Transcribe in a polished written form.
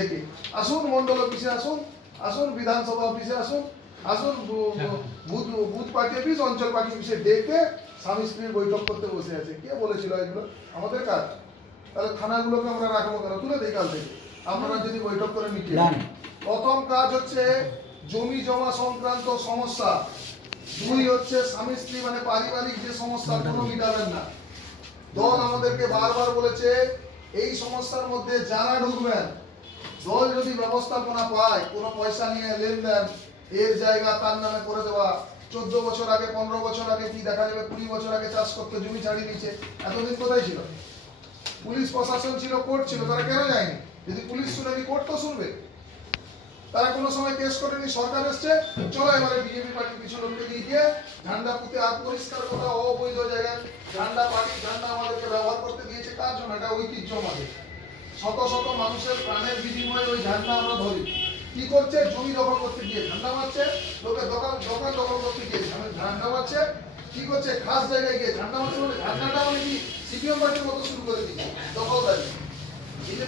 থেকে আসুন মন্ডল অফিসে আসুন, আসুন বিধানসভা অফিসে আসুন, আসুন বুথ পার্টি অফিস, অঞ্চল পার্টি অফিসে ডেকে স্বামী স্ত্রীর বৈঠক করতে বসে আছে। কে বলেছিল এগুলো? আমাদের কাজ। তাহলে থানাগুলোকে আমরা রাখবো কেন? তুলে দিই কাল থেকে। আপনারা যদি বৈঠক করে নিতে, প্রথম কাজ হচ্ছে জমি জমা সংক্রান্ত সমস্যা, দুই হচ্ছে স্বামী স্ত্রী মানে পারিবারিক যে সমস্যা কোনো মিটাবেন না। দল আমাদেরকে বারবার বলেছে এই সমস্যার মধ্যে যারা ঢুকবেন, দল যদি ব্যবস্থাপনা পায় কোনো পয়সা নিয়ে লেনদেন এর জায়গা তার নামে করে দেওয়া, 14 বছর আগে 15 বছর আগে কি দেখা যাবে 20 বছর আগে চাষ করতে জমি ছাড়িয়ে নিচ্ছে, এতদিন কোথায় ছিল? পুলিশ প্রশাসন ছিল, কোর্ট ছিল, তারা কেন যায়নি? যদি পুলিশ শুনেনি কোর্ট তো শুনবে। তারা কোনো সময় কেস করেনি, সরকার এসছে, চলো এবারে বিজেপি পার্টির কিছু লোককে দিয়ে ঝান্ডা পুঁতে আর পরিষ্কার কথা, অবৈধ জায়গায় ঝান্ডা পার্টির ঝান্ডা আমাদেরকে ব্যবহার করতে দিয়েছে। কার জন্য? এটা ঐতিহ্য আমাদের। শত শত মানুষের প্রাণের বিনিময়ে ওই ঝান্ডা আমরা ধরি। কি করছে? জমি দখল করতে গিয়ে ঝান্ডা মারছে, লোকের দোকান দখল করতে গিয়ে ঝান্ডা মারছে। কি করছে? খাস জায়গায় গিয়ে ঝান্ডা মারছে, মানে ঝান্ডাটা মানে কি সিপিএম পার্টির মতো শুরু করে দিচ্ছে দখলদারি।